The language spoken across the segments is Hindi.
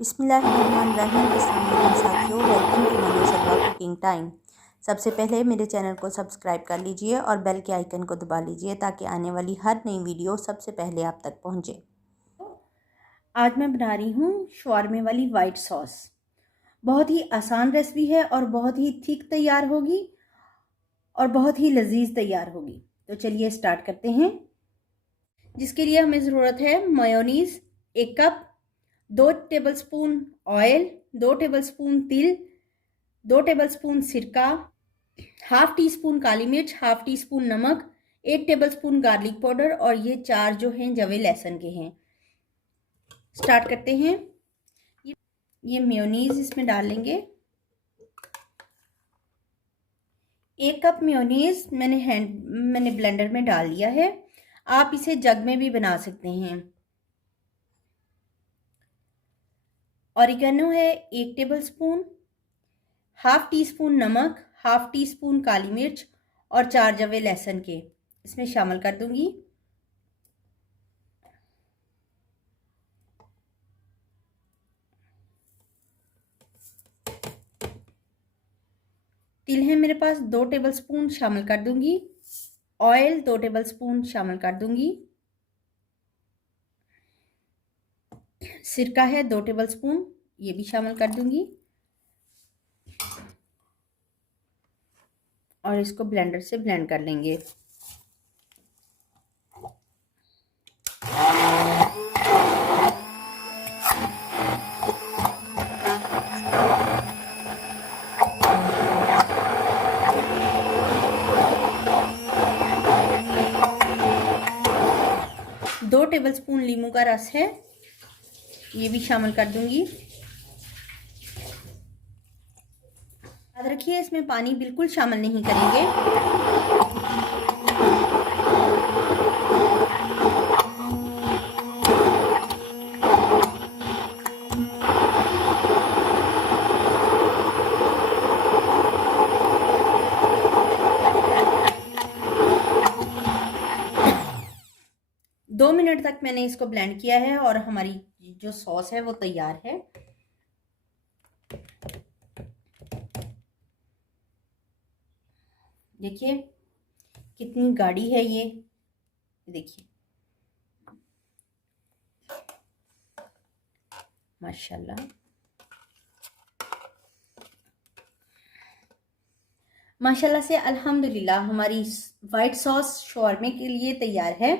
बिस्मिल्लाहिर्रहमानिर्रहीम। अस्सलाम वालेकुम साथियों, वेलकम टू मनोशर्मा कुकिंग टाइम। सबसे पहले मेरे चैनल को सब्सक्राइब कर लीजिए और बेल के आइकन को दबा लीजिए ताकि आने वाली हर नई वीडियो सबसे पहले आप तक पहुंचे। आज मैं बना रही हूँ शवारमे वाली वाइट सॉस। बहुत ही आसान रेसिपी है और बहुत ही थिक तैयार होगी और बहुत ही लजीज तैयार होगी। तो चलिए स्टार्ट करते हैं। जिसके लिए हमें ज़रूरत है mayonnaise 1 cup, 2 tablespoon oil, 2 tablespoon तिल, 2 टेबलस्पून सिरका, हाफ टी स्पून काली मिर्च, हाफ टी स्पून नमक, 1 टेबलस्पून गार्लिक पाउडर और ये 4 जो हैं जवे लहसुन के हैं। स्टार्ट करते हैं। ये मेयोनीज इसमें डाल लेंगे। 1 कप मेयोनीज मैंने ब्लेंडर में डाल लिया है। आप इसे जग में भी बना सकते हैं। ऑरिगेनो है 1 टेबलस्पून, हाफ टी स्पून नमक, हाफ टी स्पून काली मिर्च और 4 जवे लहसुन के इसमें शामिल कर दूंगी। तिल है मेरे पास 2 टेबलस्पून शामिल कर दूंगी। ऑयल 2 टेबलस्पून शामिल कर दूंगी। सिरका है 2 टेबलस्पून, ये भी शामिल कर दूंगी और इसको ब्लेंडर से ब्लेंड कर लेंगे। दो टेबलस्पून नींबू का रस है, ये भी शामिल कर दूंगी। याद रखिए इसमें पानी बिल्कुल शामिल नहीं करेंगे। दो मिनट तक मैंने इसको ब्लेंड किया है और हमारी जो सॉस है वो तैयार है। देखिए कितनी गाढ़ी है ये, देखिए माशाल्लाह। माशाल्लाह से अल्हम्दुलिल्लाह हमारी वाइट सॉस शवारमे के लिए तैयार है।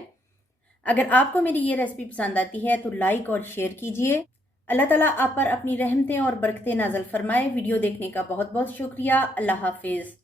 अगर आपको मेरी ये रेसिपी पसंद आती है तो लाइक और शेयर कीजिए। अल्लाह ताला आप पर अपनी रहमतें और बरकतें नाज़िल फरमाए। वीडियो देखने का बहुत बहुत शुक्रिया। अल्लाह हाफिज़।